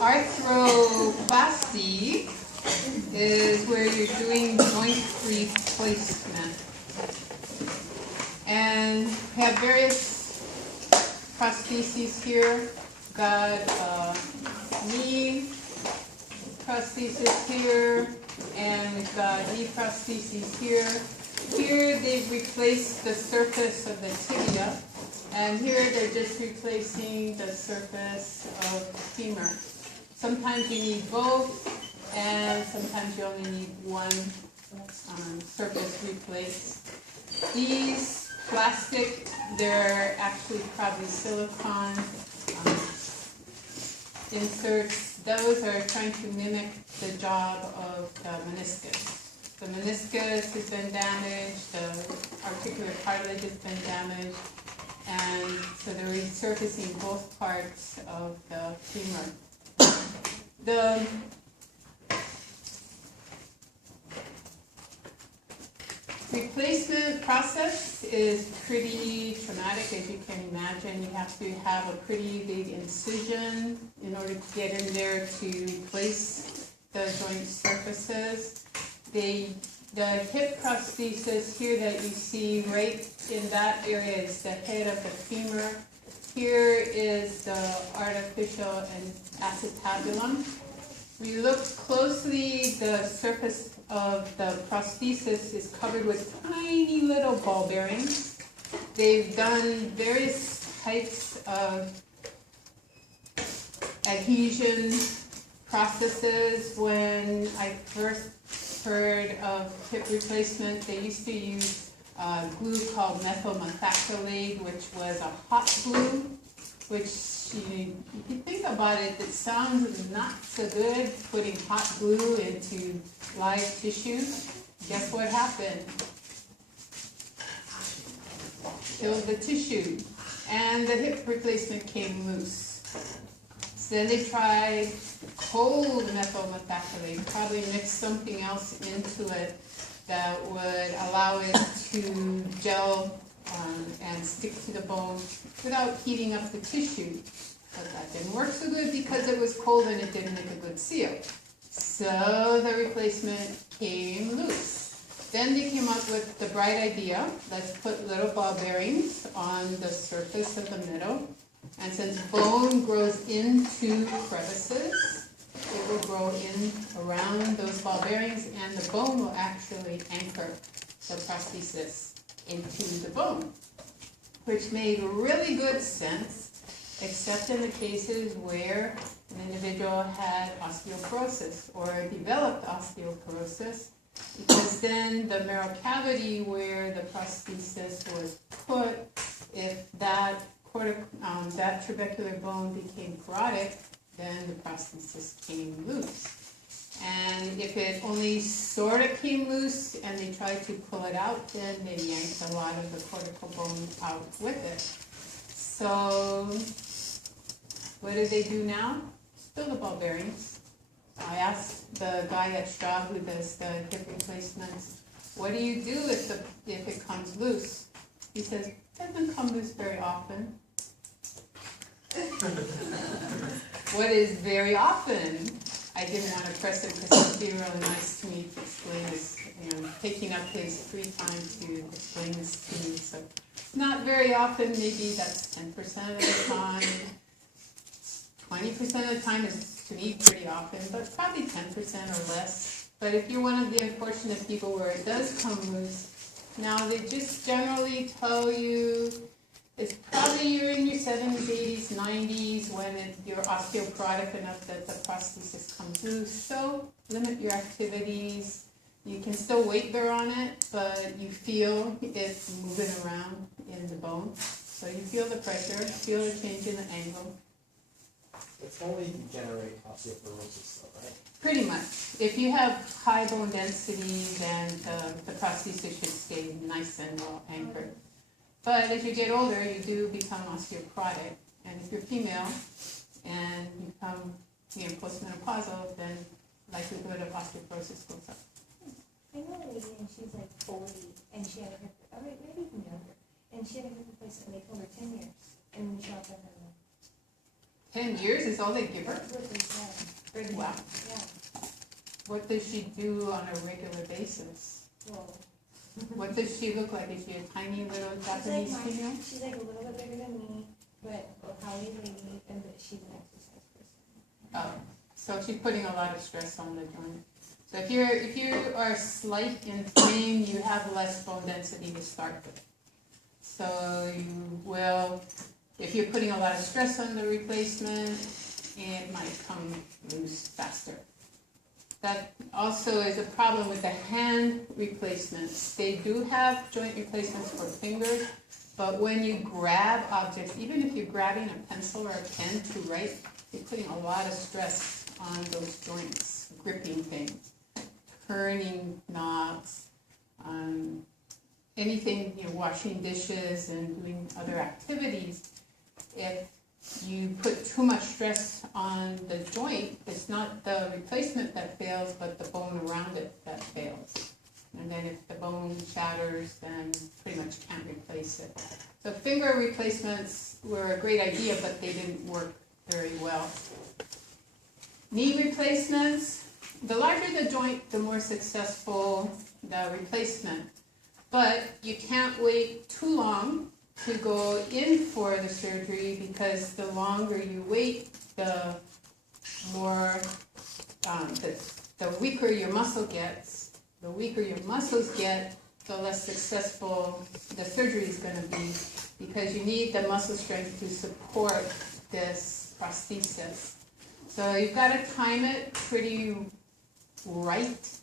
Arthroplasty is where you're doing joint replacement. And we have various prostheses here. Got knee prosthesis here, and we've got knee prostheses here. Here they've replaced the surface of the tibia, and here they're just replacing the surface of the femur. Sometimes you need both, and sometimes you only need one surface replaced. These plastic, they're actually probably silicone inserts. Those are trying to mimic the job of the meniscus. The meniscus has been damaged, the articular cartilage has been damaged, and so they're resurfacing both parts of the femur. The replacement process is pretty traumatic, as you can imagine. You have to have a pretty big incision in order to get in there to replace the joint surfaces. The hip prosthesis here that you see right in that area is the head of the femur. Here is the artificial acetabulum. We looked closely, the surface of the prosthesis is covered with tiny little ball bearings. They've done various types of adhesion processes. When I first heard of hip replacement, they used to use glue called methyl methacrylate, which was a hot glue, which if you think about it, it sounds not so good, putting hot glue into live tissue. Guess what happened? Killed the tissue, and the hip replacement came loose. So then they tried cold methyl methacrylate, probably mixed something else into it that would allow it to gel and stick to the bone without heating up the tissue. But that didn't work so good because it was cold and it didn't make a good seal. So the replacement came loose. Then they came up with the bright idea, let's put little ball bearings on the surface of the middle. And since bone grows into crevices, it will grow in around those ball bearings, and the bone will actually anchor the prosthesis into the bone, which made really good sense, except in the cases where an individual had osteoporosis or developed osteoporosis, because then the marrow cavity where the prosthesis was put, if that trabecular bone became corrotic, then the prosthesis came loose. And if it only sort of came loose and they tried to pull it out, then they yanked a lot of the cortical bone out with it. So what do they do now? Still the ball bearings. I asked the guy at Straub who does the hip replacements, what do you do if it comes loose? He says, it doesn't come loose very often. What is very often? I didn't want to press it because it would be really nice to me to explain this, taking up his free time to explain this to me. So not very often, maybe that's 10% of the time. 20% of the time is, to me, pretty often, but probably 10% or less. But if you're one of the unfortunate people where it does come loose, now they just generally tell you it's probably you're in your 70s, 80s, 90s when you're osteoporotic enough that the prosthesis comes loose. So limit your activities. You can still weight bear on it, but you feel it moving around in the bone. So you feel the pressure, feel the change in the angle. It's only degenerate osteoporosis though, right? Pretty much. If you have high bone density, then the prosthesis should stay nice and well anchored. But as you get older, you do become osteoporotic. And if you're female and you become postmenopausal, then likelihood of osteoporosis goes up. I know a lady and she's like 40 and she had a hip, maybe even younger, and she had a hip replacement and they told her 10 years and she lost her. 10 years is all they give her? That's what they said. Pregnant. Wow. Yeah. What does she do on a regular basis? Whoa. What does she look like? Is she a tiny little Japanese female? She's like a little bit bigger than me, but a Hawaii lady, and she's an exercise person. Oh, so she's putting a lot of stress on the joint. So if you are slight in frame, you have less bone density to start with. So you will, if you're putting a lot of stress on the replacement, it might come loose faster. That also is a problem with the hand replacements. They do have joint replacements for fingers, but when you grab objects, even if you're grabbing a pencil or a pen to write, you're putting a lot of stress on those joints, gripping things, turning knobs, anything, washing dishes and doing other activities. If you put too much stress on the joint, it's not the replacement that fails, but the bone around it that fails. And then if the bone shatters, then pretty much can't replace it. So finger replacements were a great idea, but they didn't work very well. Knee replacements, the larger the joint, the more successful the replacement. But you can't wait too long to go in for the surgery, because the longer you wait, the more, the weaker your muscle gets. The weaker your muscles get, the less successful the surgery is going to be, because you need the muscle strength to support this prosthesis. So you've got to time it pretty right.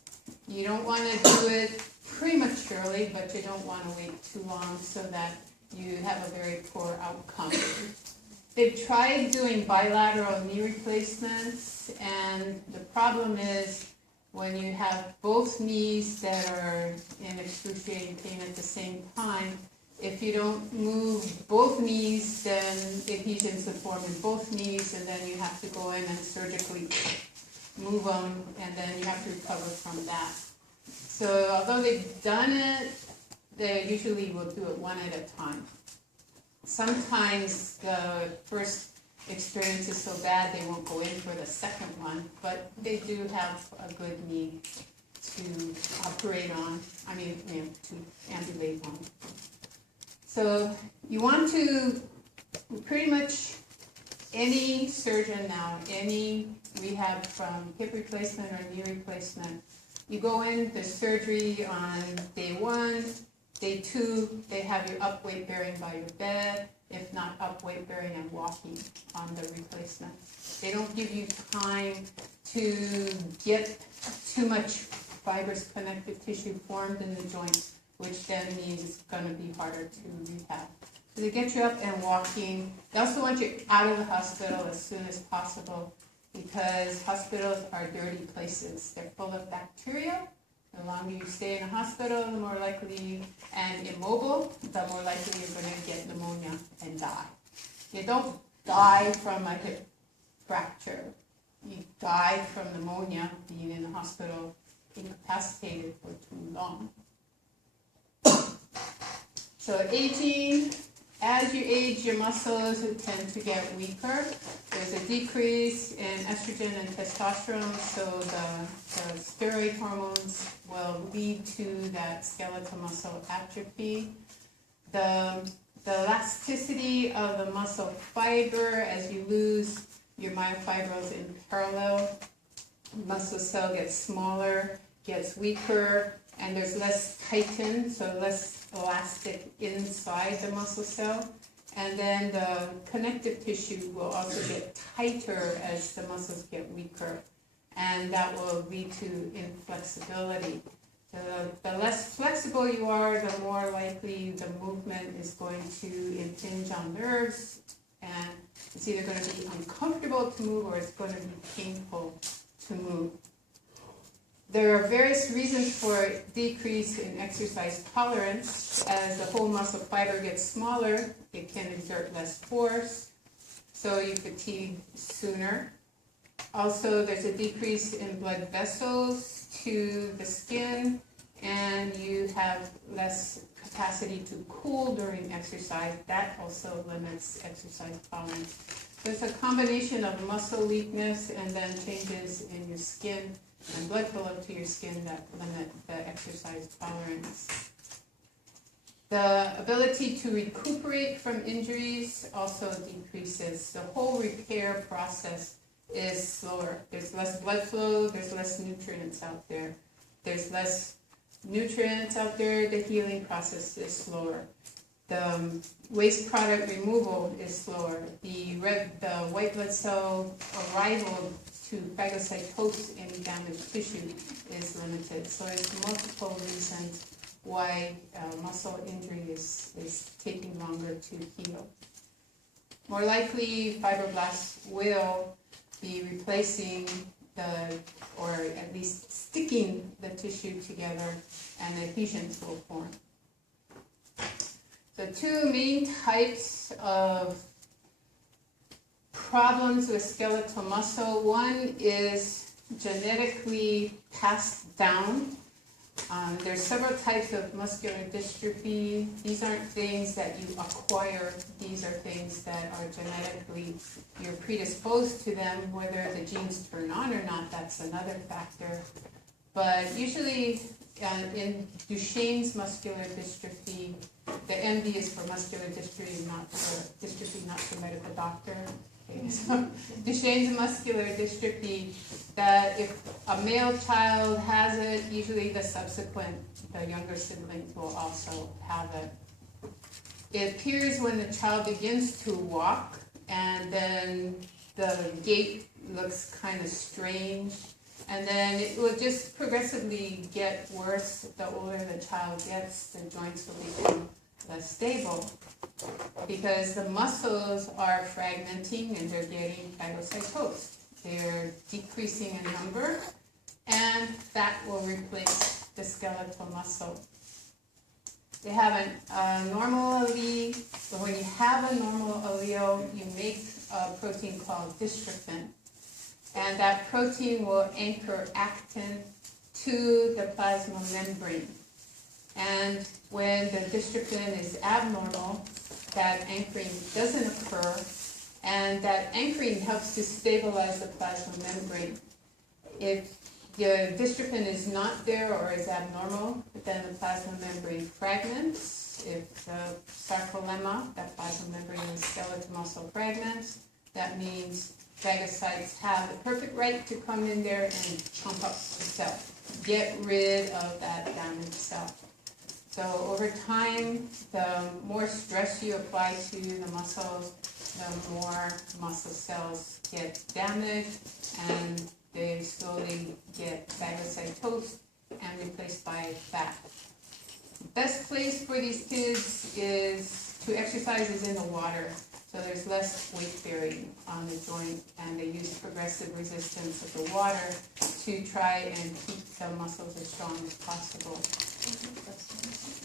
You don't want to do it prematurely, but you don't want to wait too long so that you have a very poor outcome. They've tried doing bilateral knee replacements, and the problem is when you have both knees that are in excruciating pain at the same time, if you don't move both knees, then adhesions will form in both knees, and then you have to go in and surgically move them, and then you have to recover from that. So although they've done it, they usually will do it one at a time. Sometimes the first experience is so bad they won't go in for the second one, but they do have a good knee to operate on, to ambulate on. So you want to, pretty much any surgeon now, any rehab from hip replacement or knee replacement, you go in the surgery on day 1, day 2, they have you up weight bearing by your bed, if not up weight bearing and walking on the replacement. They don't give you time to get too much fibrous connective tissue formed in the joint, which then means it's going to be harder to rehab. So they get you up and walking. They also want you out of the hospital as soon as possible, because hospitals are dirty places. They're full of bacteria. The longer you stay in a hospital, the more likely, and immobile, the more likely you're going to get pneumonia and die. You don't die from a hip fracture. You die from pneumonia, being in the hospital, incapacitated for too long. So aging, as you age, your muscles tend to get weaker. There's a decrease in estrogen and testosterone, so the steroid hormones will lead to that skeletal muscle atrophy. The elasticity of the muscle fiber, as you lose your myofibrils in parallel, muscle cell gets smaller, gets weaker, and there's less tighten, so less elastic inside the muscle cell. And then the connective tissue will also get tighter as the muscles get weaker, and that will lead to inflexibility. The less flexible you are, the more likely the movement is going to impinge on nerves, and it's either going to be uncomfortable to move or it's going to be painful to move. There are various reasons for decrease in exercise tolerance. As the whole muscle fiber gets smaller, it can exert less force, so you fatigue sooner. Also, there's a decrease in blood vessels to the skin, and you have less capacity to cool during exercise. That also limits exercise tolerance. There's a combination of muscle weakness and then changes in your skin and blood flow to your skin that limit the exercise tolerance. The ability to recuperate from injuries also decreases. The whole repair process is slower. There's less blood flow, there's less nutrients out there. There's less nutrients out there, the healing process is slower. The waste product removal is slower. The white blood cell arrival to phagocytose any damaged tissue is limited. So there's multiple reasons why muscle injury is taking longer to heal. More likely, fibroblasts will be replacing or at least sticking the tissue together, and adhesions will form. The two main types of problems with skeletal muscle, one is genetically passed down. There's several types of muscular dystrophy. These aren't things that you acquire. These are things that are genetically, you're predisposed to them. Whether the genes turn on or not, that's another factor. But usually in Duchenne's muscular dystrophy, the MD is for muscular dystrophy, not for medical doctor. Okay, so Duchenne's muscular dystrophy, that if a male child has it, usually the younger siblings will also have it. It appears when the child begins to walk, and then the gait looks kind of strange, and then it will just progressively get worse the older the child gets. The joints will become less stable because the muscles are fragmenting and they're getting phagocytosed. They're decreasing in number, and fat will replace the skeletal muscle. They have a normal allele, but when you have a normal allele, you make a protein called dystrophin, and that protein will anchor actin to the plasma membrane. And when the dystrophin is abnormal, that anchoring doesn't occur, and that anchoring helps to stabilize the plasma membrane. If the dystrophin is not there or is abnormal, then the plasma membrane fragments. If the sarcolemma, that plasma membrane in the skeletal muscle fragments, that means phagocytes have the perfect right to come in there and chomp up the cell, get rid of that damaged cell. So over time, the more stress you apply to the muscles, the more muscle cells get damaged, and they slowly get phagocytosed and replaced by fat. The best place for these kids to exercise is in the water. So there's less weight bearing on the joint, and they use progressive resistance of the water to try and keep the muscles as strong as possible.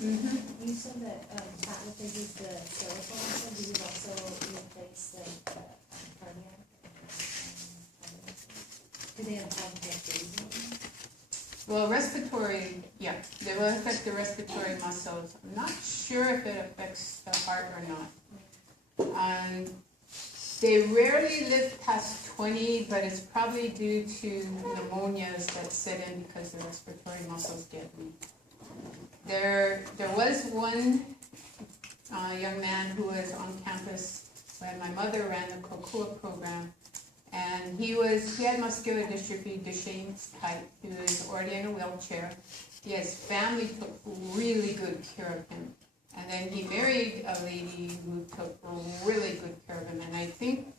Mm-hmm. You said that if they use the skeletal muscle, do you also replace the cardiac? Do they have breathing? Well, respiratory, yeah, they will affect the respiratory muscles. I'm not sure if it affects the heart or not. They rarely live past 20, but it's probably due to pneumonias that set in because the respiratory muscles get weak. There was one young man who was on campus when my mother ran the COCOA program, and he had muscular dystrophy, Duchenne's type. He was already in a wheelchair. His family took really good care of him. And then he married a lady who took really good care of him. And I think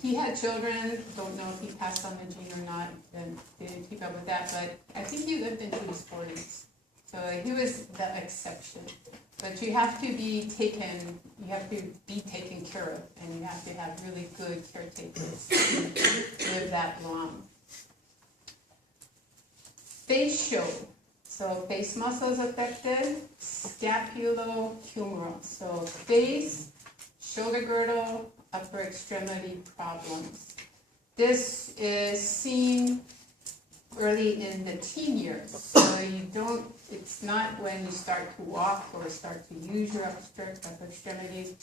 he had children. Don't know if he passed on the gene or not. Didn't keep up with that. But I think he lived into his 40s. So he was the exception. But you have to be taken care of. And you have to have really good caretakers to live that long. Facial. So face muscles affected, scapulohumeral. So face, shoulder girdle, upper extremity problems. This is seen early in the teen years. So it's not when you start to walk or start to use your upper extremities,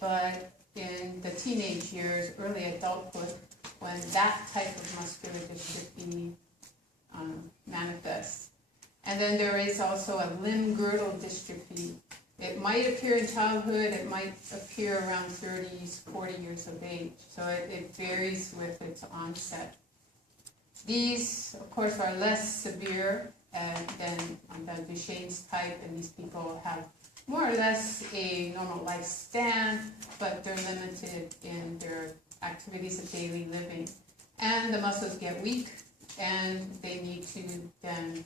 but in the teenage years, early adulthood, when that type of muscular dystrophy manifests. And then there is also a limb girdle dystrophy. It might appear in childhood, it might appear around 30s, 40 years of age. So it varies with its onset. These, of course, are less severe than the Duchenne's type, and these people have more or less a normal lifespan, but they're limited in their activities of daily living. And the muscles get weak, and they need to then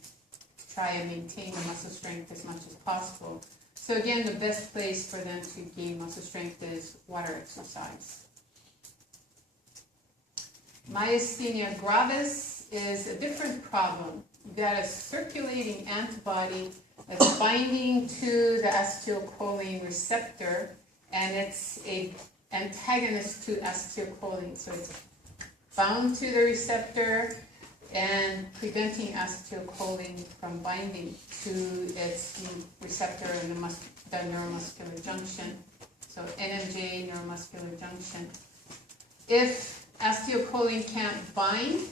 try and maintain the muscle strength as much as possible. So again, the best place for them to gain muscle strength is water exercise. Myasthenia gravis is a different problem. You've got a circulating antibody that's binding to the acetylcholine receptor, and it's an antagonist to acetylcholine. So it's bound to the receptor and preventing acetylcholine from binding to its receptor in the neuromuscular junction. So NMJ neuromuscular junction. If acetylcholine can't bind,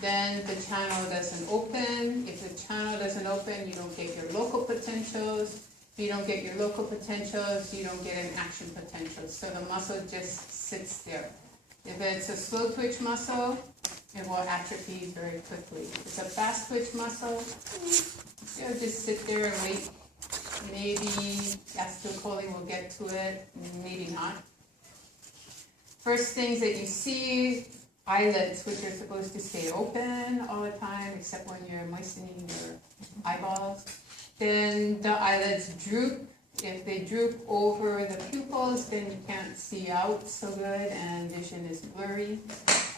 then the channel doesn't open. If the channel doesn't open, you don't get your local potentials. If you don't get your local potentials, you don't get an action potential. So the muscle just sits there. If it's a slow twitch muscle, it will atrophy very quickly. If it's a fast twitch muscle, it'll just sit there and wait. Maybe acetylcholine will get to it, maybe not. First things that you see, eyelids, which are supposed to stay open all the time, except when you're moistening your eyeballs. Then the eyelids droop. If they droop over the pupils, then you can't see out so good and vision is blurry.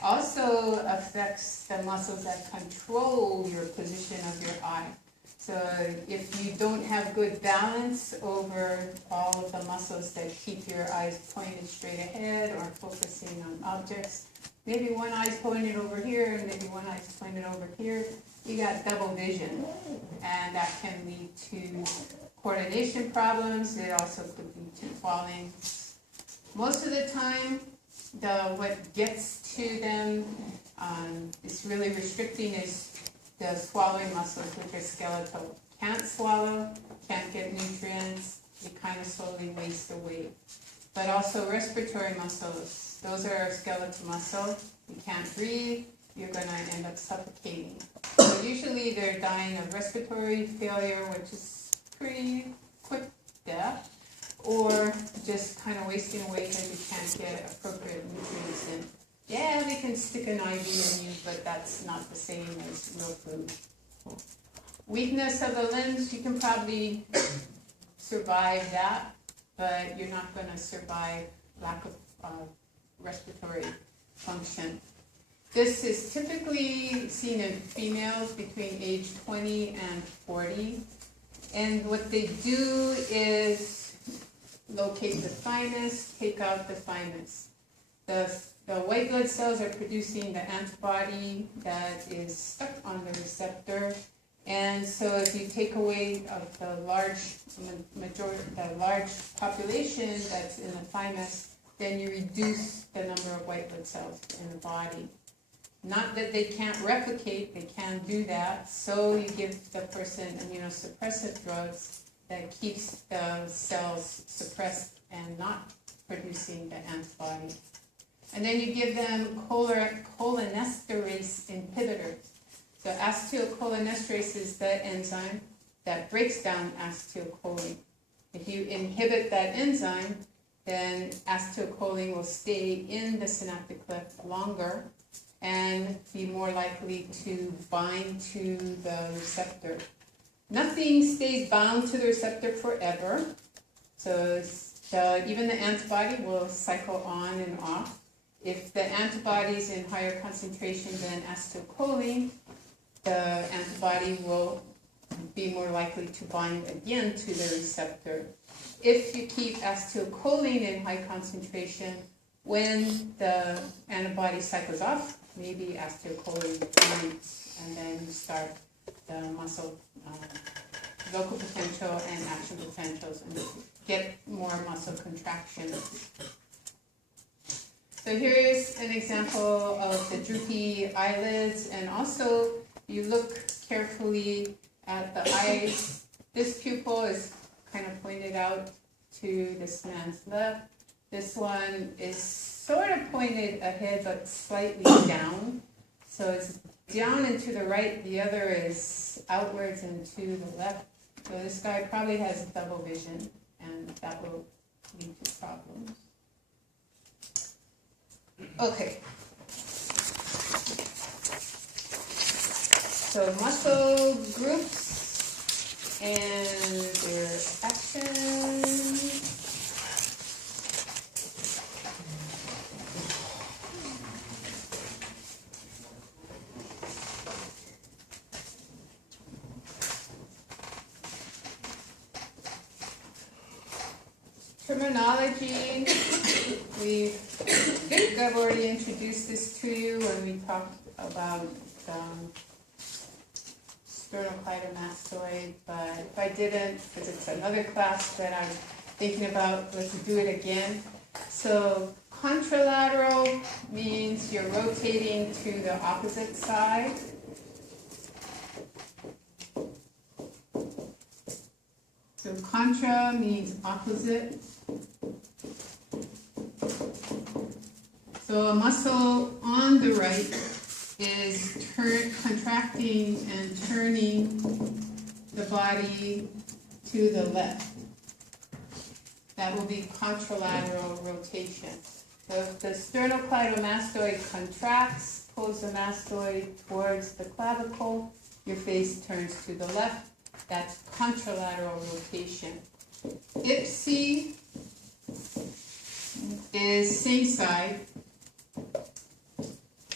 Also affects the muscles that control your position of your eye. So if you don't have good balance over all of the muscles that keep your eyes pointed straight ahead or focusing on objects, maybe one eye's pointed over here and maybe one eye's pointed over here, you got double vision. And that can lead to coordination problems. It also could lead to falling. Most of the time, what gets to them is really restricting is the swallowing muscles, which are skeletal. Can't swallow, can't get nutrients, they kind of slowly waste away. But also respiratory muscles, those are skeletal muscle. You can't breathe, you're going to end up suffocating. So usually they're dying of respiratory failure, which is pretty quick death, or just kind of wasting away because you can't get appropriate nutrients in. Yeah, we can stick an IV in you, but that's not the same as real food. Weakness of the limbs, you can probably survive that, but you're not going to survive lack of respiratory function. This is typically seen in females between age 20 and 40. And what they do is locate the thymus, take out the thymus. The white blood cells are producing the antibody that is stuck on the receptor. And so if you take away of the large population that's in the thymus, then you reduce the number of white blood cells in the body. Not that they can't replicate, they can do that, so you give the person immunosuppressive drugs that keeps the cells suppressed and not producing the antibody. And then you give them cholinesterase inhibitors. So acetylcholinesterase is the enzyme that breaks down acetylcholine. If you inhibit that enzyme, then acetylcholine will stay in the synaptic cleft longer and be more likely to bind to the receptor. Nothing stays bound to the receptor forever, so even the antibody will cycle on and off. If the antibody is in higher concentration than acetylcholine, the antibody will be more likely to bind again to the receptor. If you keep acetylcholine in high concentration, when the antibody cycles off, maybe acetylcholine binds, and then you start the muscle local potential and action potentials and get more muscle contraction. So here is an example of the droopy eyelids, and also you look carefully at the eyes. This pupil is kind of pointed out to this man's left. This one is sort of pointed ahead but slightly down. So it's down and to the right, the other is outwards and to the left. So this guy probably has double vision, and that will lead to problems. Okay. So muscle groups and their actions. Terminology, I think I've already introduced this to you when we talked about sternocleidomastoid, but if I didn't, because it's another class that I'm thinking about, let's do it again. So contralateral means you're rotating to the opposite side. So contra means opposite. So a muscle on the right is contracting and turning the body to the left. That will be contralateral rotation. So if the sternocleidomastoid contracts, pulls the mastoid towards the clavicle, your face turns to the left. That's contralateral rotation. Ipsi is same side.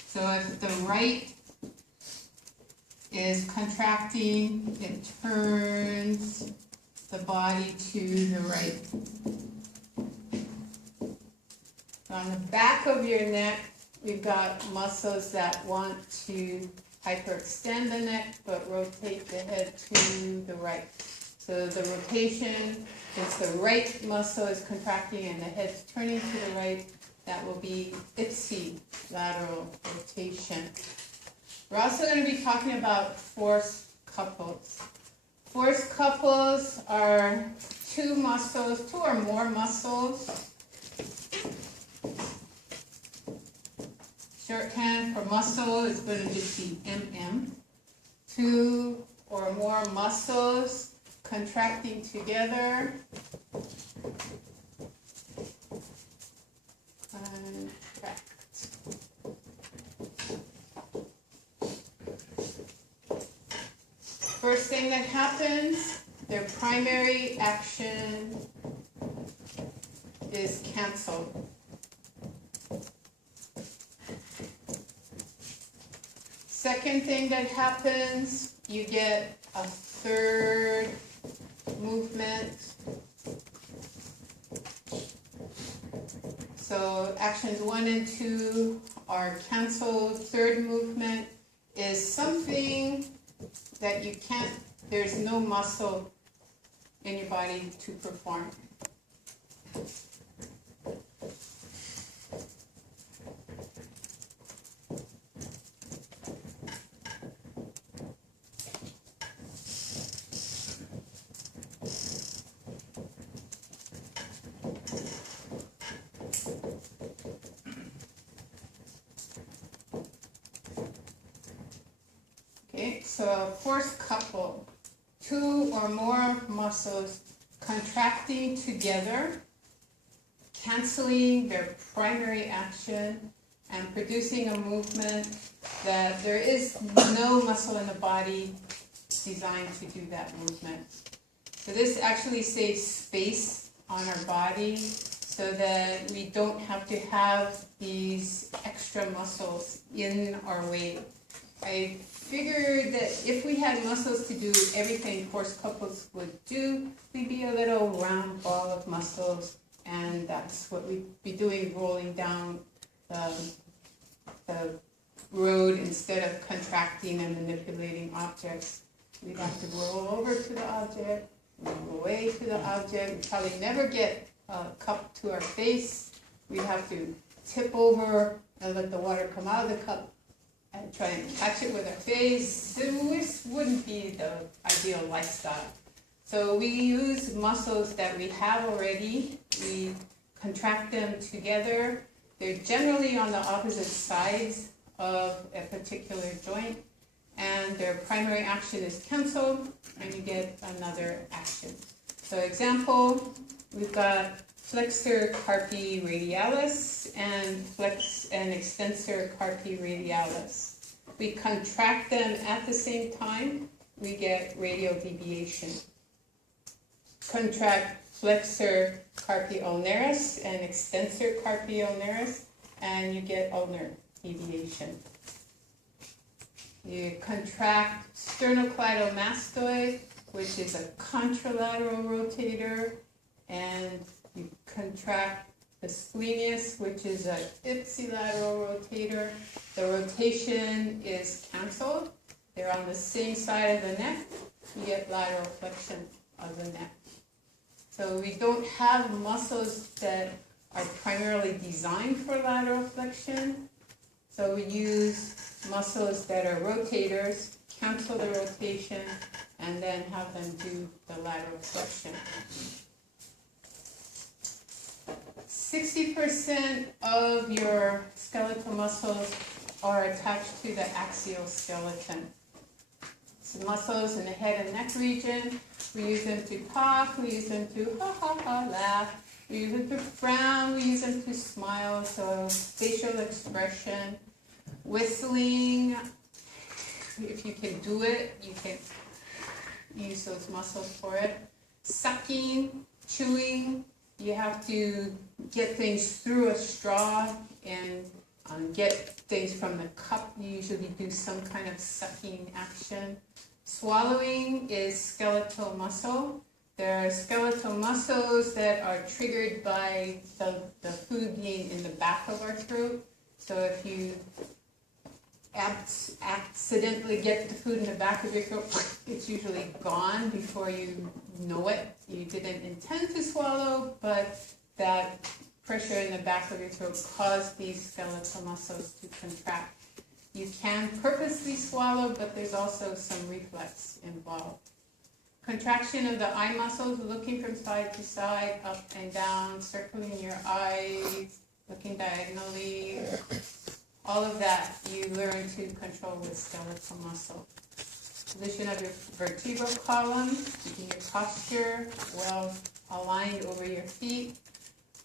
So if the right is contracting, it turns the body to the right. So on the back of your neck, we've got muscles that want to hyperextend the neck, but rotate the head to the right. So the rotation, since the right muscle is contracting and the head's turning to the right, that will be ipsilateral rotation. We're also going to be talking about force couples. Force couples are two or more muscles. Shorthand for muscle is going to just be MM. Two or more muscles contracting together. Contract. First thing that happens, their primary action is cancel. Second thing that happens, you get a third movement. So actions 1 and 2 are canceled. Third movement is something that you can't, there's no muscle in your body to perform. Okay, so a force couple, two or more muscles contracting together, canceling their primary action, and producing a movement that there is no muscle in the body designed to do that movement. So this actually saves space on our body so that we don't have to have these extra muscles in our way. I figured that if we had muscles to do everything force couples would do, we'd be a little round ball of muscles, and that's what we'd be doing, rolling down the road instead of contracting and manipulating objects. We'd have to roll over to the object, roll away to the object. We'd probably never get a cup to our face. We'd have to tip over and let the water come out of the cup and try and catch it with our face. This wouldn't be the ideal lifestyle. So we use muscles that we have already. We contract them together. They're generally on the opposite sides of a particular joint, and their primary action is canceled, and you get another action. So example, we've got flexor carpi radialis and flex and extensor carpi radialis. We contract them at the same time, we get radial deviation. Contract flexor carpi ulnaris and extensor carpi ulnaris, and you get ulnar deviation. You contract sternocleidomastoid, which is a contralateral rotator, and you contract the splenius, which is an ipsilateral rotator. The rotation is canceled. They're on the same side of the neck. You get lateral flexion of the neck. So we don't have muscles that are primarily designed for lateral flexion. So we use muscles that are rotators, cancel the rotation, and then have them do the lateral flexion. 60% of your skeletal muscles are attached to the axial skeleton. So muscles in the head and neck region, we use them to talk, we use them to ha ha ha laugh, we use them to frown, we use them to smile, so facial expression. Whistling, if you can do it, you can use those muscles for it. Sucking, chewing, you have to get things through a straw and get things from the cup. You usually do some kind of sucking action. Swallowing is skeletal muscle. There are skeletal muscles that are triggered by the food being in the back of our throat. So if you accidentally get the food in the back of your throat, it's usually gone before you know it. You didn't intend to swallow, but that pressure in the back of your throat caused these skeletal muscles to contract. You can purposely swallow, but there's also some reflex involved. Contraction of the eye muscles, looking from side to side, up and down, circling your eyes, looking diagonally. All of that you learn to control with skeletal muscle. Position of your vertebral column, keeping your posture well aligned over your feet.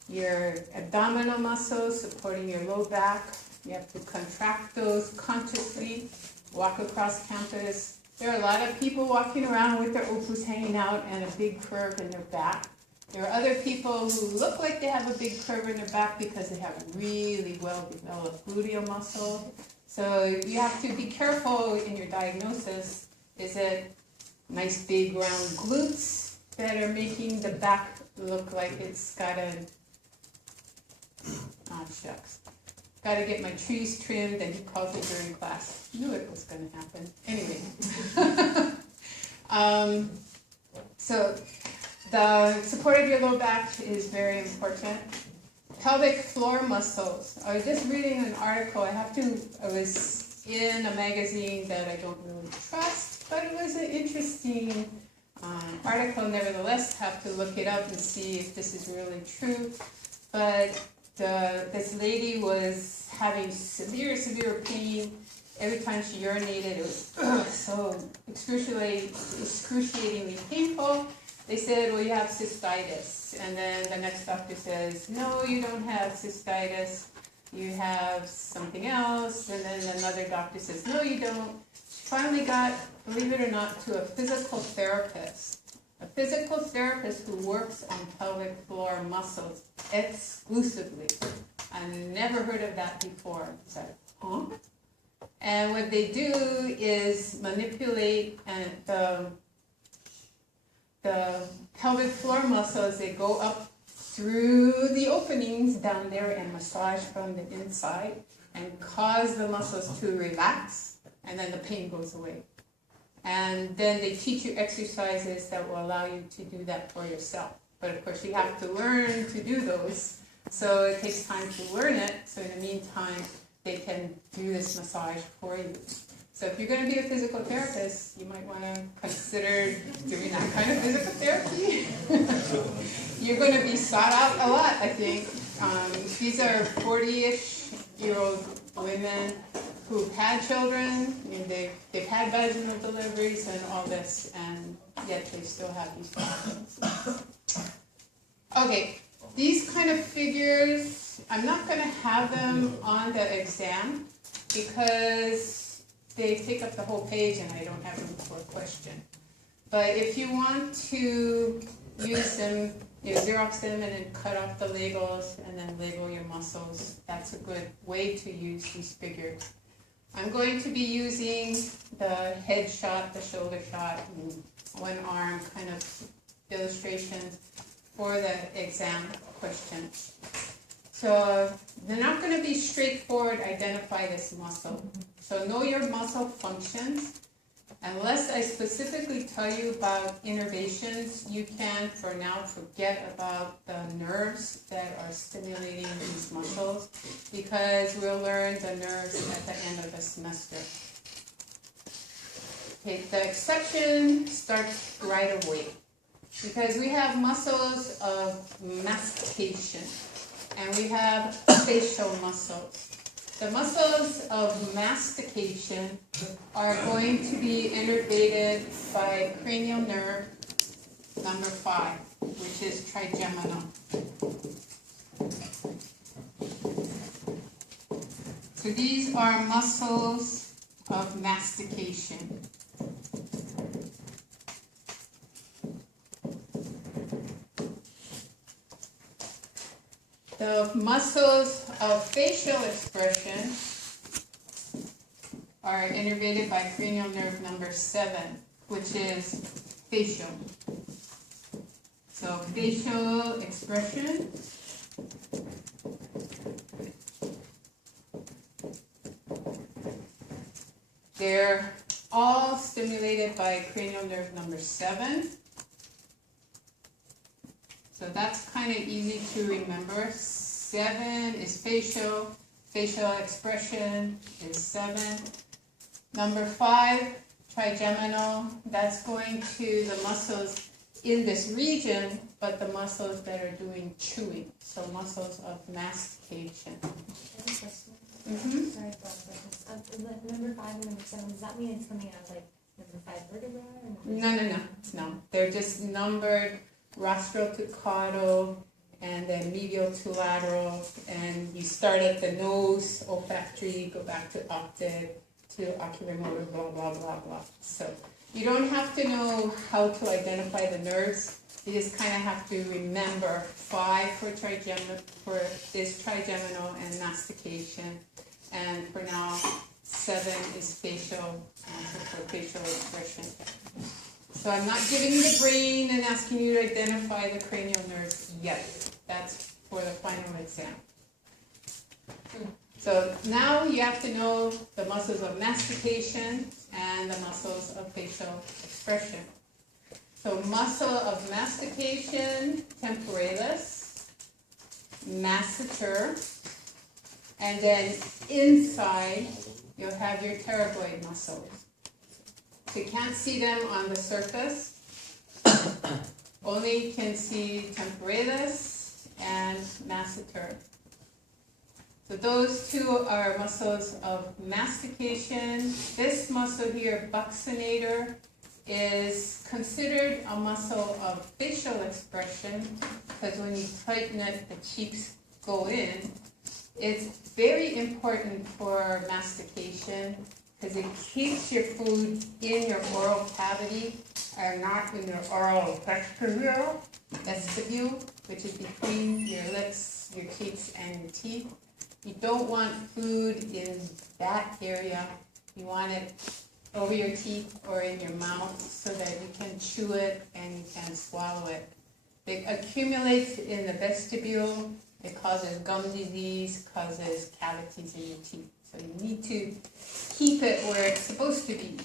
Your abdominal muscles supporting your low back. You have to contract those consciously. Walk across campus. There are a lot of people walking around with their opus hanging out and a big curve in their back. There are other people who look like they have a big curve in their back because they have really well-developed gluteal muscle. So you have to be careful in your diagnosis. Is it nice big round glutes that are making the back look like it's got a, oh shucks, got to get my trees trimmed, and he calls it during class. Knew it was going to happen. Anyway. So the support of your low back is very important. Pelvic floor muscles. I was just reading an article. I was in a magazine that I don't really trust, but it was an interesting article nevertheless. Have to look it up and see if this is really true. But this lady was having severe pain. Every time she urinated, it was so excruciatingly painful. They said, well, you have cystitis. And then the next doctor says, no, you don't have cystitis. You have something else. And then another doctor says, no, you don't. She finally got, believe it or not, to a physical therapist. A physical therapist who works on pelvic floor muscles exclusively. I never heard of that before. I said, huh? And what they do is manipulate the pelvic floor muscles. They go up through the openings down there and massage from the inside and cause the muscles to relax, and then the pain goes away. And then they teach you exercises that will allow you to do that for yourself. But of course you have to learn to do those So it takes time to learn it, so in the meantime, they can do this massage for you. So if you're going to be a physical therapist, you might want to consider doing that kind of physical therapy. You're going to be sought out a lot, I think. These are 40-ish-year-old women who've had children, I mean, they've had vaginal deliveries and all this, and yet they still have these problems. Okay, these kind of figures, I'm not going to have them on the exam because they take up the whole page and I don't have them for a question. But if you want to use them, you know, Xerox them and then cut off the labels and then label your muscles, that's a good way to use these figures. I'm going to be using the head shot, the shoulder shot, and one arm kind of illustrations for the exam questions. So they're not going to be straightforward, identify this muscle. So know your muscle functions. Unless I specifically tell you about innervations, you can for now forget about the nerves that are stimulating these muscles because we'll learn the nerves at the end of the semester. Okay, the exception starts right away because we have muscles of mastication and we have facial muscles. The muscles of mastication are going to be innervated by cranial nerve number 5, which is trigeminal. So these are muscles of mastication. The muscles of facial expression are innervated by cranial nerve number 7, which is facial. So facial expression they're all stimulated by cranial nerve number 7. So that's kind of easy to remember. 7 is facial. Facial expression is 7. Number 5, trigeminal. That's going to the muscles in this region, but the muscles that are doing chewing. So muscles of mastication. Mm-hmm. Sorry about this. Number 5 and number 7, does that mean it's coming out of like number 5 vertebra? Or No. They're just numbered. Rostral to caudal, and then medial to lateral, and you start at the nose, olfactory, go back to optic, to oculomotor, blah, blah, blah, blah. So you don't have to know how to identify the nerves. You just kind of have to remember 5 for is trigeminal and mastication, and for now 7 is facial, for facial expression. So I'm not giving you the brain and asking you to identify the cranial nerves yet. That's for the final exam. So now you have to know the muscles of mastication and the muscles of facial expression. So muscle of mastication, temporalis, masseter, and then inside you'll have your pterygoid muscles. So you can't see them on the surface, only can see temporalis and masseter. So those two are muscles of mastication. This muscle here, buccinator, is considered a muscle of facial expression because when you tighten it, the cheeks go in. It's very important for mastication because it keeps your food in your oral cavity and not in your oral vestibule, which is between your lips, your cheeks, and your teeth. You don't want food in that area. You want it over your teeth or in your mouth so that you can chew it and you can swallow it. It accumulates in the vestibule. It causes gum disease, causes cavities in your teeth. So you need to keep it where it's supposed to be.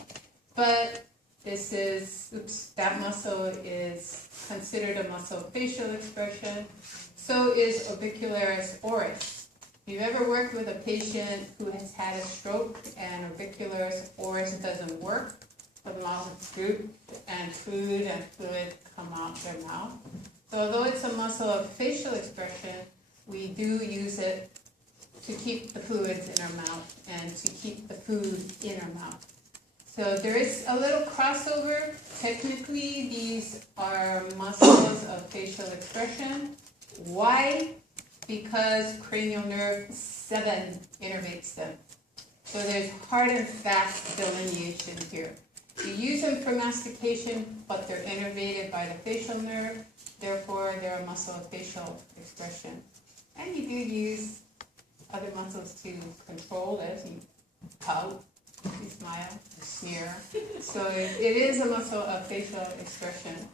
But this is, that muscle is considered a muscle of facial expression. So is orbicularis oris. If you've ever worked with a patient who has had a stroke and orbicularis oris doesn't work, the mouth droop and fluid come out their mouth. So although it's a muscle of facial expression, we do use it to keep the fluids in our mouth and to keep the food in our mouth. So there is a little crossover. Technically, these are muscles of facial expression. Why? Because cranial nerve 7 innervates them. So there's hard and fast delineation here. You use them for mastication, but they're innervated by the facial nerve. Therefore, they're a muscle of facial expression. And you do use other muscles to control it. You pout, you smile, you sneer. So it is a muscle of facial expression.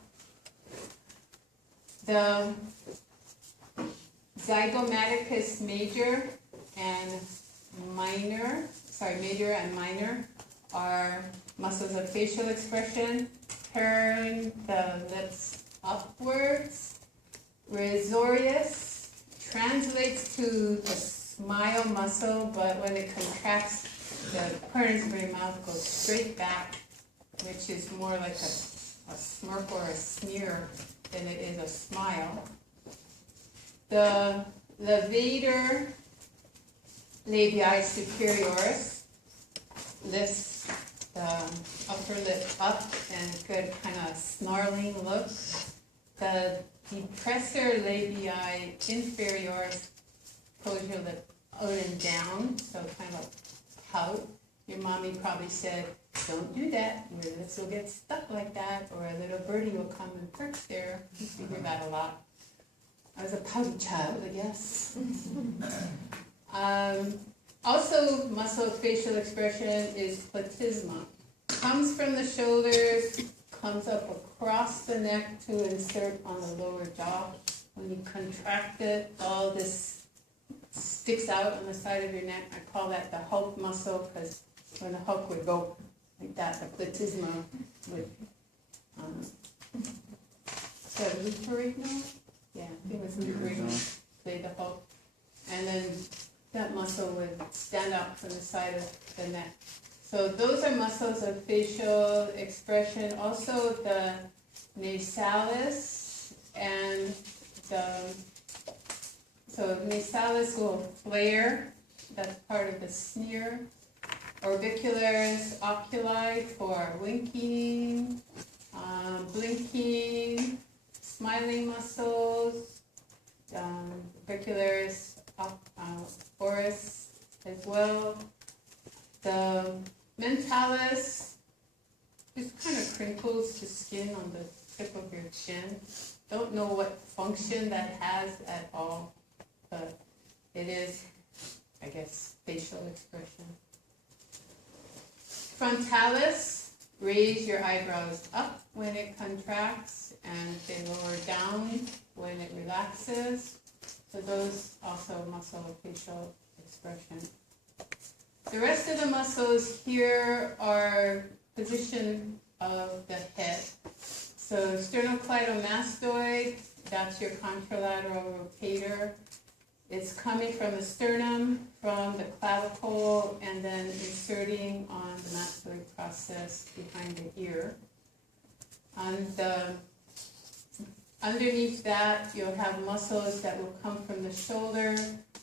The zygomaticus major and minor are muscles of facial expression. Turn the lips upwards. Risorius translates to the smile muscle, but when it contracts, the corners of your mouth goes straight back, which is more like a smirk or a sneer than it is a smile. The levator labii superioris lifts the upper lip up and good kind of snarling look. The depressor labii inferioris pulls your lip out and down, so kind of a pout. Your mommy probably said, don't do that, your lips will get stuck like that, or a little birdie will come and perch there. You hear that a lot. I was a pouty child, I guess. Also, muscle of facial expression is platysma. Comes from the shoulders, comes up across the neck to insert on the lower jaw. When you contract it, all this sticks out on the side of your neck. I call that the Hulk muscle, because when the Hulk would go like that, the platysma would, so luperino? Yeah, I think it was luperino, play the Hulk. And then that muscle would stand up from the side of the neck. So those are muscles of facial expression. Also the nasalis and so nasalis will flare, that's part of the sneer. Orbicularis oculi for winking, blinking, smiling muscles, orbicularis oris as well. The mentalis just kind of crinkles the skin on the tip of your chin. Don't know what function that has at all, but it is, I guess, facial expression. Frontalis, raise your eyebrows up when it contracts and they lower down when it relaxes. So those also muscle of facial expression. The rest of the muscles here are position of the head. So sternocleidomastoid, that's your contralateral rotator. It's coming from the sternum, from the clavicle, and then inserting on the mastoid process behind the ear. Underneath that, you'll have muscles that will come from the shoulder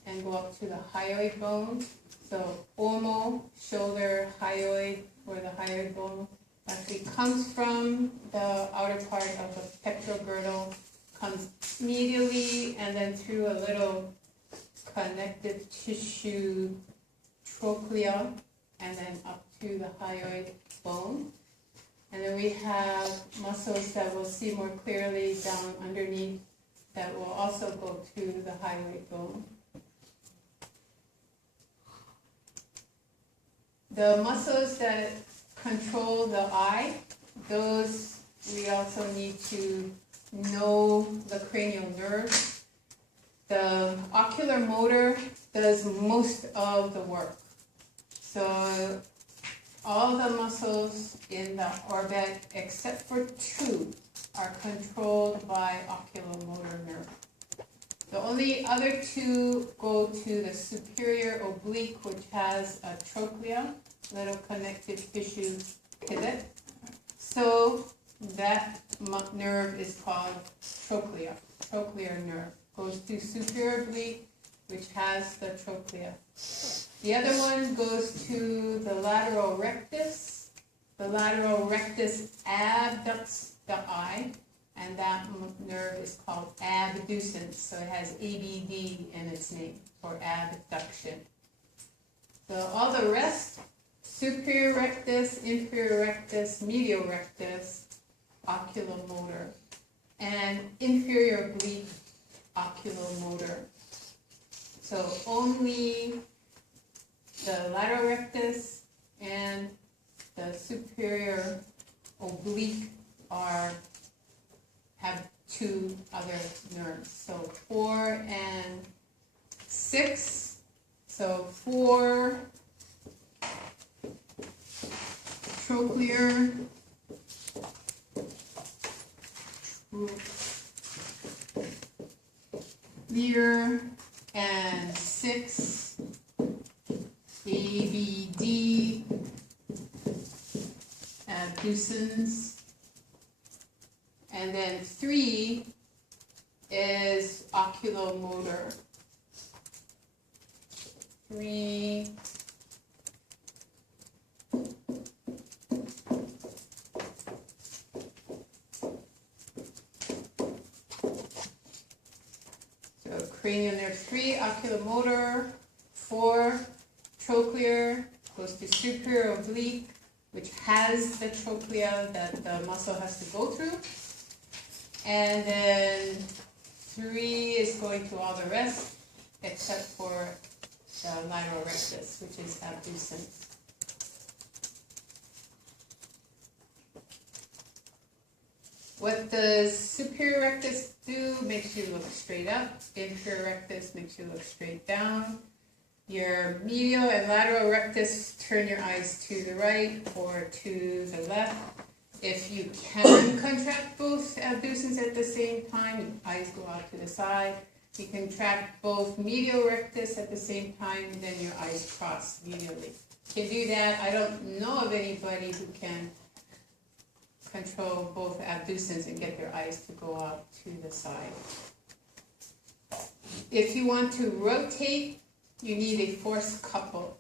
and go up to the hyoid bone. So ulmo, shoulder, hyoid, for the hyoid bone. Actually comes from the outer part of the pectoral girdle, comes medially, and then through a little connective tissue trochlea, and then up to the hyoid bone. And then we have muscles that we'll see more clearly down underneath that will also go to the hyoid bone. The muscles that control the eye, those we also need to know the cranial nerve. The ocular motor does most of the work. So all the muscles in the orbit, except for 2, are controlled by oculomotor nerve. The only other two go to the superior oblique, which has a trochlea, little connective tissue pivot. So that nerve is called trochlea, trochlear nerve. Goes to superior oblique, which has the trochlea. The other one goes to the lateral rectus. The lateral rectus abducts the eye, and that nerve is called abducens. So it has ABD in its name for abduction. So all the rest, superior rectus, inferior rectus, medial rectus, oculomotor, and inferior oblique, oculomotor. So only the lateral rectus and the superior oblique have two other nerves. So 4 and 6. So 4 trochlear, and 6 ABD, abducens, and then 3 is oculomotor. 3 cranial nerve 3, oculomotor, 4 trochlear, goes to superior oblique, which has the trochlea that the muscle has to go through. And then 3 is going to all the rest, except for the lateral rectus, which is abducens. What does superior rectus do? Makes you look straight up. Inferior rectus makes you look straight down. Your medial and lateral rectus turn your eyes to the right or to the left. If you can contract both abducens at the same time, your eyes go out to the side. You contract both medial rectus at the same time, then your eyes cross medially. You can do that. I don't know of anybody who can control both abducens and get their eyes to go out to the side. If you want to rotate, you need a force couple.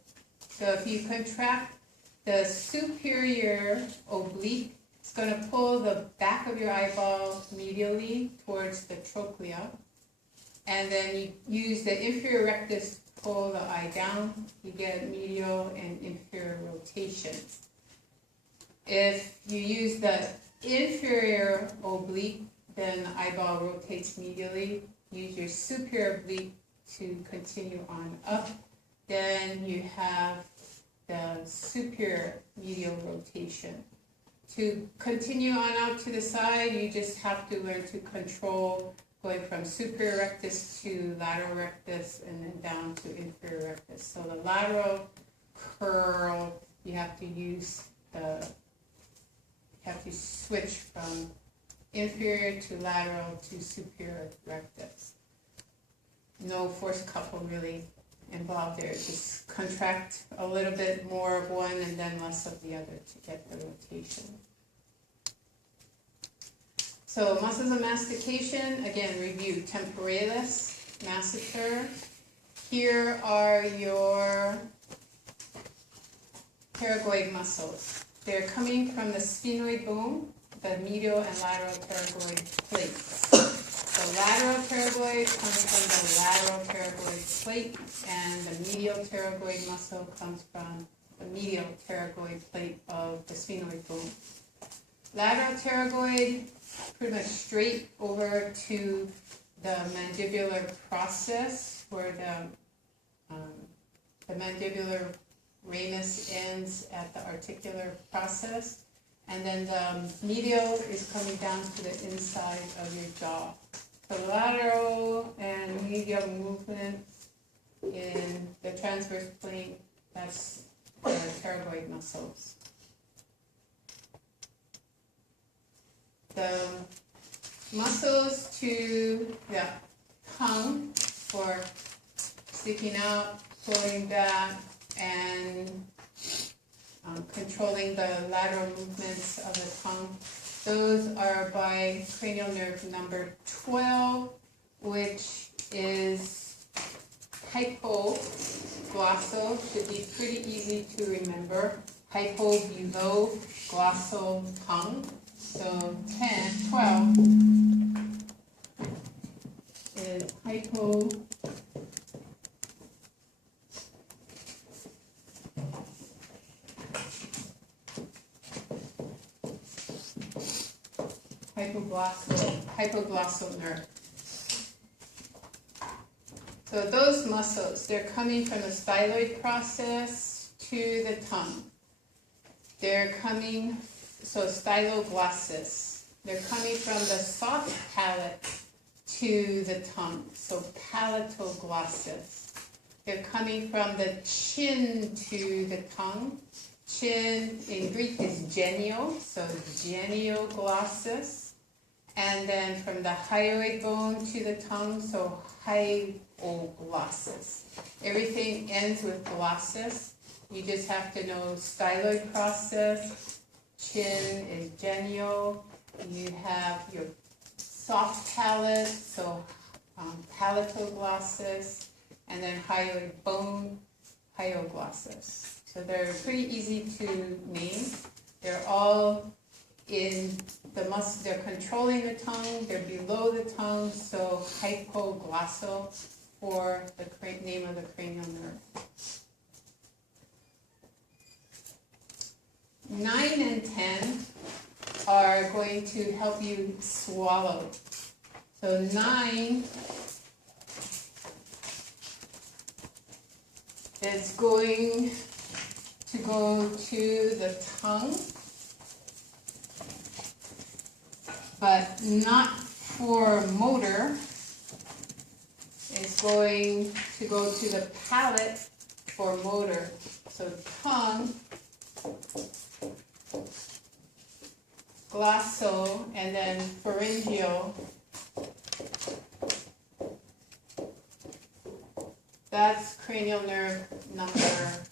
So if you contract the superior oblique, it's going to pull the back of your eyeball medially towards the trochlea. And then you use the inferior rectus to pull the eye down. You get medial and inferior rotation. If you use the inferior oblique, then the eyeball rotates medially. Use your superior oblique to continue on up. Then you have the superior medial rotation. To continue on out to the side, you just have to learn to control going from superior rectus to lateral rectus and then down to inferior rectus. So the lateral curl, you have to switch from inferior to lateral to superior rectus. No force couple really involved there. Just contract a little bit more of one and then less of the other to get the rotation. So muscles of mastication, again, review temporalis, masseter. Here are your pterygoid muscles. They're coming from the sphenoid bone, the medial and lateral pterygoid plates. The lateral pterygoid comes from the lateral pterygoid plate, and the medial pterygoid muscle comes from the medial pterygoid plate of the sphenoid bone. Lateral pterygoid, pretty much straight over to the mandibular process, where the mandibular ramus ends at the articular process, and then the medial is coming down to the inside of your jaw. The lateral and medial movement in the transverse plane, that's the pterygoid muscles. The muscles to, tongue for sticking out, pulling back, and controlling the lateral movements of the tongue. Those are by cranial nerve number 12, which is hypoglossal. Should be pretty easy to remember. Hypo, below, glossal tongue. So 12 is hypoglossal nerve. So those muscles, they're coming from the styloid process to the tongue. They're coming, so styloglossus. They're coming from the soft palate to the tongue, so palatoglossus. They're coming from the chin to the tongue. Chin in Greek is genio, so genioglossus. And then from the hyoid bone to the tongue, so hyoglossus. Everything ends with glossus. You just have to know styloid process. Chin is genio. You have your soft palate, so palatoglossus, and then hyoid bone, hyoglossus. So they're pretty easy to name. They're all in the muscle, they're controlling the tongue, they're below the tongue, so hypoglossal for the name of the cranial nerve. 9 and 10 are going to help you swallow. So 9 is going to go to the tongue, but not for motor. It's going to go to the palate for motor. So tongue, glossal, and then pharyngeal. That's cranial nerve number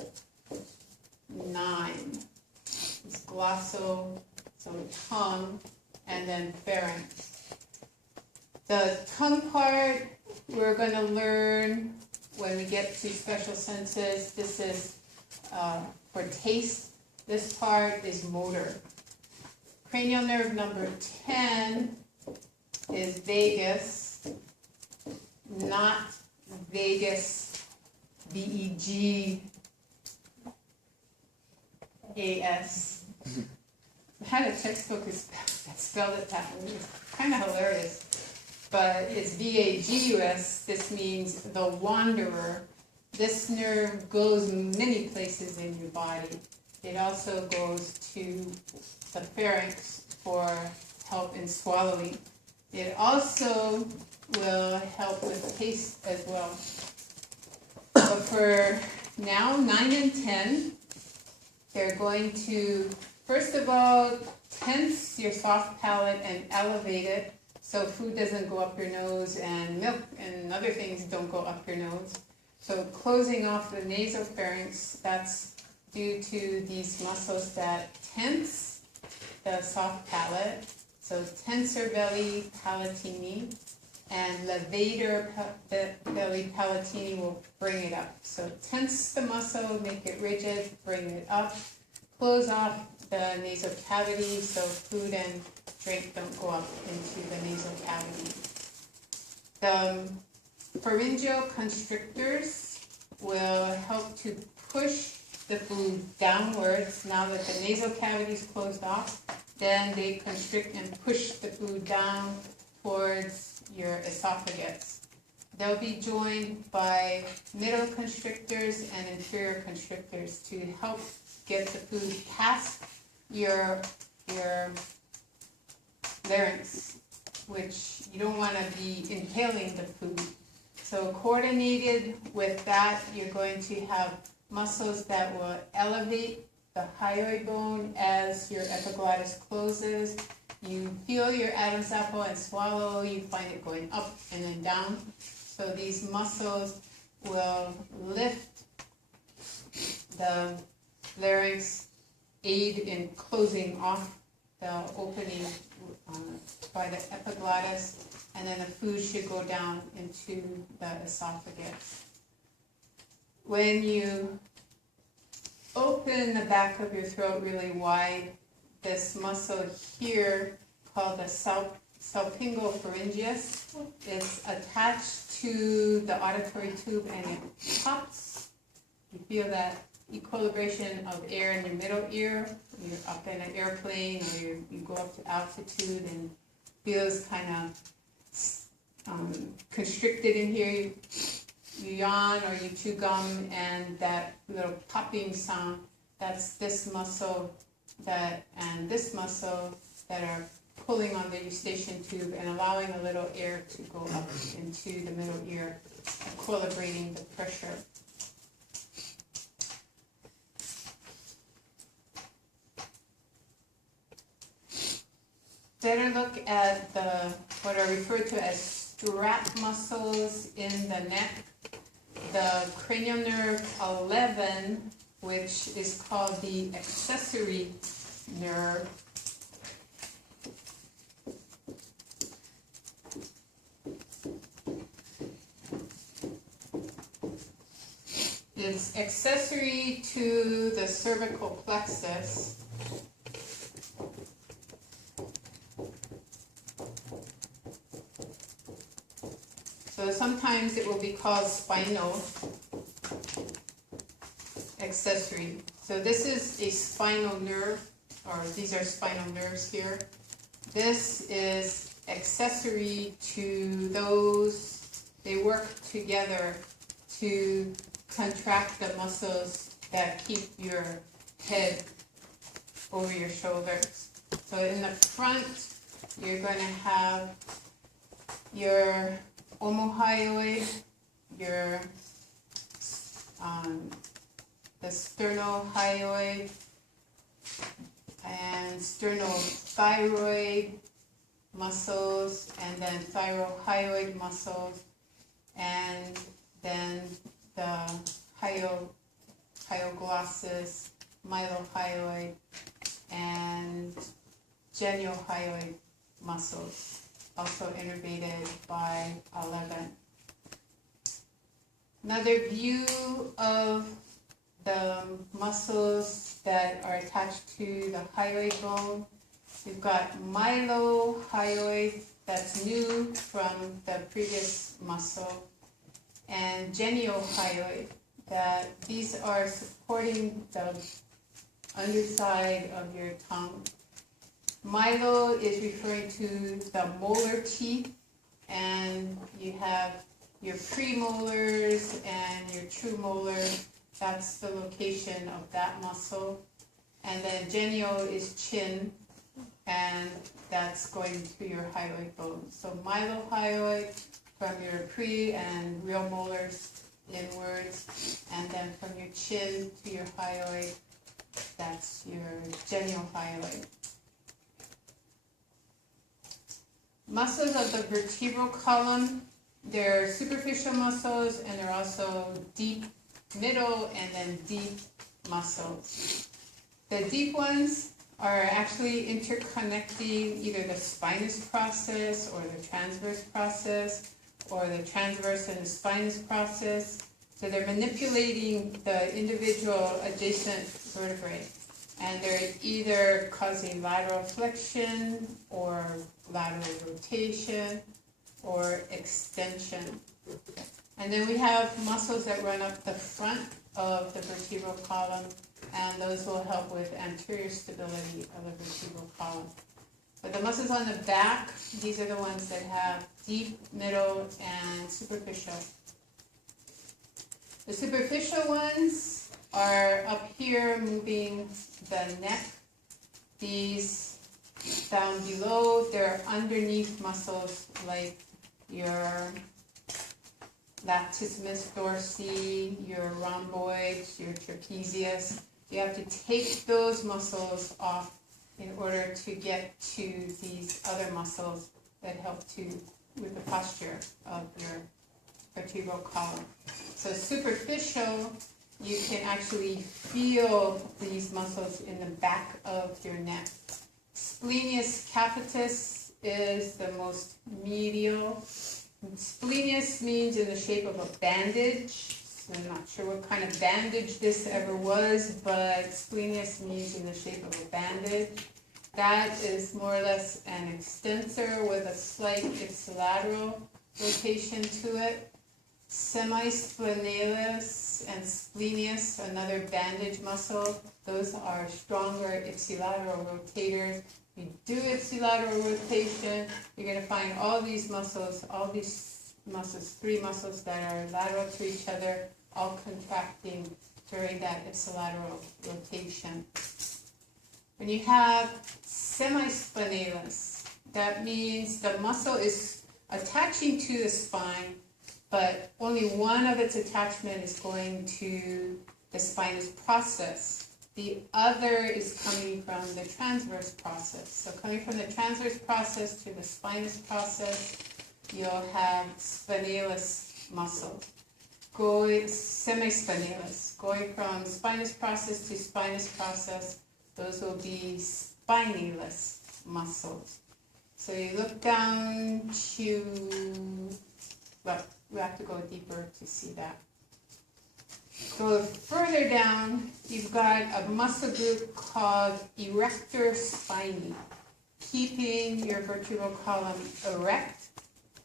9. It's glossal, so tongue, and then pharynx. The tongue part we're going to learn when we get to special senses. This is for taste. This part is motor. Cranial nerve number 10 is vagus, not vagus, V-E-G-A-S. I had a textbook that spelled it that way. It's kind of hilarious. But it's V-A-G-U-S. This means the wanderer. This nerve goes many places in your body. It also goes to the pharynx for help in swallowing. It also will help with taste as well. So for now, 9 and 10, they're going to, first of all, tense your soft palate and elevate it so food doesn't go up your nose and milk and other things don't go up your nose. So closing off the nasopharynx, that's due to these muscles that tense the soft palate. So tensor belli palatini and levator belli palatini will bring it up. So tense the muscle, make it rigid, bring it up. Close off the nasal cavity so food and drink don't go up into the nasal cavity. The pharyngeal constrictors will help to push the food downwards. Now that the nasal cavity is closed off, then they constrict and push the food down towards your esophagus. They'll be joined by middle constrictors and inferior constrictors to help get the food past your larynx, which you don't want to be inhaling the food. So coordinated with that, you're going to have muscles that will elevate the hyoid bone as your epiglottis closes. You feel your Adam's apple and swallow, you find it going up and then down. So these muscles will lift the larynx, aid in closing off the opening by the epiglottis, and then the food should go down into the esophagus. When you open the back of your throat really wide, this muscle here, called the salpingopharyngeus, is attached to the auditory tube and it pops. You feel that equilibration of air in your middle ear. You're up in an airplane or you go up to altitude and feels kind of constricted in here. You yawn or you chew gum, and that little popping sound, that's this muscle and this muscle that are pulling on the eustachian tube and allowing a little air to go up into the middle ear, equilibrating the pressure. Better look at what are referred to as strap muscles in the neck. The cranial nerve 11, which is called the accessory nerve, is accessory to the cervical plexus. So sometimes it will be called spinal accessory. So this is a spinal nerve, or these are spinal nerves here. This is accessory to those. They work together to contract the muscles that keep your head over your shoulders. So in the front, you're going to have your omohyoid, your the sternohyoid and sternothyroid muscles, and then thyrohyoid muscles, and then the hyoglossus, mylohyoid, and geniohyoid muscles, also innervated by 11. Another view of the muscles that are attached to the hyoid bone. We've got mylohyoid, that's new from the previous muscle, and geniohyoid, that these are supporting the underside of your tongue. Mylo is referring to the molar teeth, and you have your premolars and your true molar. That's the location of that muscle. And then genio is chin, and that's going to your hyoid bone. So mylohyoid from your pre and real molars inwards, and then from your chin to your hyoid, that's your geniohyoid. Muscles of the vertebral column, they're superficial muscles, and they're also deep middle and then deep muscles. The deep ones are actually interconnecting either the spinous process or the transverse process, or the transverse and the spinous process. So they're manipulating the individual adjacent vertebrae, and they're either causing lateral flexion or lateral rotation or extension. And then we have muscles that run up the front of the vertebral column, and those will help with anterior stability of the vertebral column. But the muscles on the back, these are the ones that have deep, middle, and superficial. The superficial ones are up here moving the neck. These down below, they're underneath muscles like your latissimus dorsi, your rhomboids, your trapezius. You have to take those muscles off in order to get to these other muscles that help with the posture of your vertebral column. So superficial, you can actually feel these muscles in the back of your neck. Splenius capitis is the most medial. Splenius means in the shape of a bandage. So I'm not sure what kind of bandage this ever was, but splenius means in the shape of a bandage. That is more or less an extensor with a slight ipsilateral rotation to it. Semisplenalis and splenius, another bandage muscle, those are stronger ipsilateral rotators. You do ipsilateral rotation, you're going to find all these muscles, three muscles that are lateral to each other, all contracting during that ipsilateral rotation. When you have semisplenalis, that means the muscle is attaching to the spine, but only one of its attachment is going to the spinous process. The other is coming from the transverse process. So coming from the transverse process to the spinous process, you'll have spinalis muscle. Semispinalis, going from spinous process to spinous process, those will be spinalis muscles. So you look down to, well, we have to go deeper to see that. Go further down, you've got a muscle group called erector spinae. Keeping your vertebral column erect,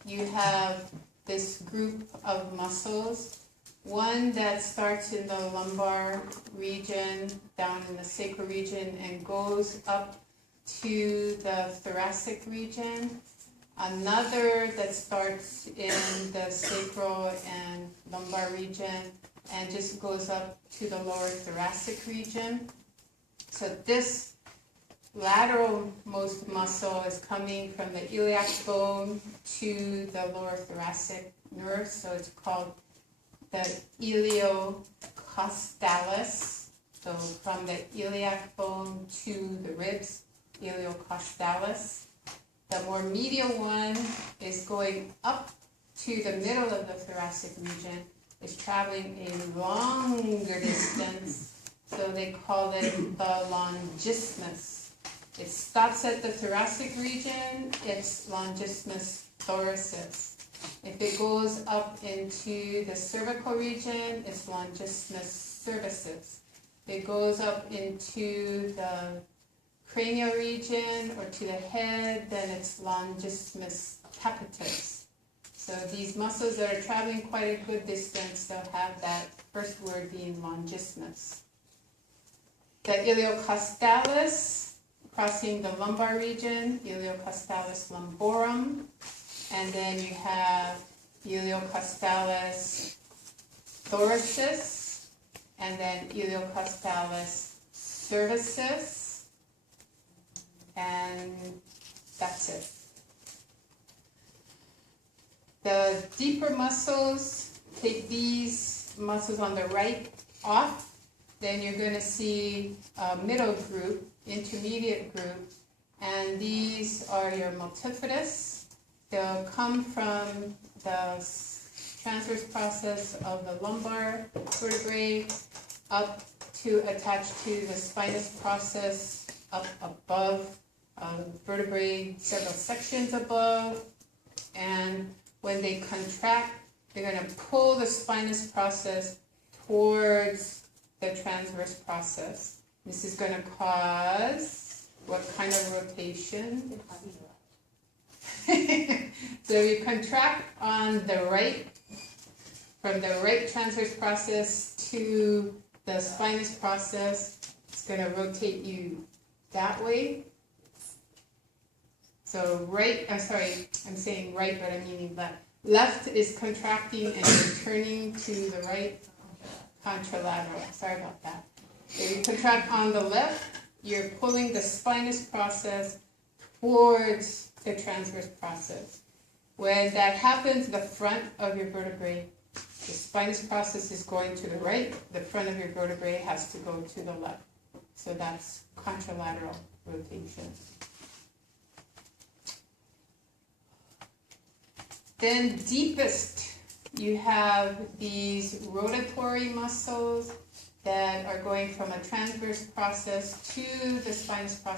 you have this group of muscles. One that starts in the lumbar region, down in the sacral region, and goes up to the thoracic region. Another that starts in the sacral and lumbar region and just goes up to the lower thoracic region. So this lateralmost muscle is coming from the iliac bone to the lower thoracic nerve, so it's called the iliocostalis. So from the iliac bone to the ribs, iliocostalis. The more medial one is going up to the middle of the thoracic region, is traveling a longer distance, so they call it the longismus. It stops at the thoracic region, it's longismus thoracis. If it goes up into the cervical region, it's longismus cervicis. If it goes up into the cranial region or to the head, then it's longismus capitis. So these muscles that are traveling quite a good distance, they'll have that first word being longismus. The iliocostalis, crossing the lumbar region, iliocostalis lumborum, and then you have iliocostalis thoracis, and then iliocostalis cervicis, and that's it. The deeper muscles, take these muscles on the right off, then you're going to see a middle group, intermediate group, and these are your multifidus. They'll come from the transverse process of the lumbar vertebrae up to attach to the spinous process up above, vertebrae several sections above, and when they contract, they're going to pull the spinous process towards the transverse process. This is going to cause what kind of rotation? So you contract on the right, from the right transverse process to the spinous process. It's going to rotate you that way. So right, I'm saying right, but I'm meaning left. Left is contracting and you're turning to the right, contralateral. Sorry about that. If you contract on the left, you're pulling the spinous process towards the transverse process. When that happens, the front of your vertebrae, the spinous process is going to the right, the front of your vertebrae has to go to the left. So that's contralateral rotation. Then deepest You have these rotatory muscles that are going from a transverse process to the spinous process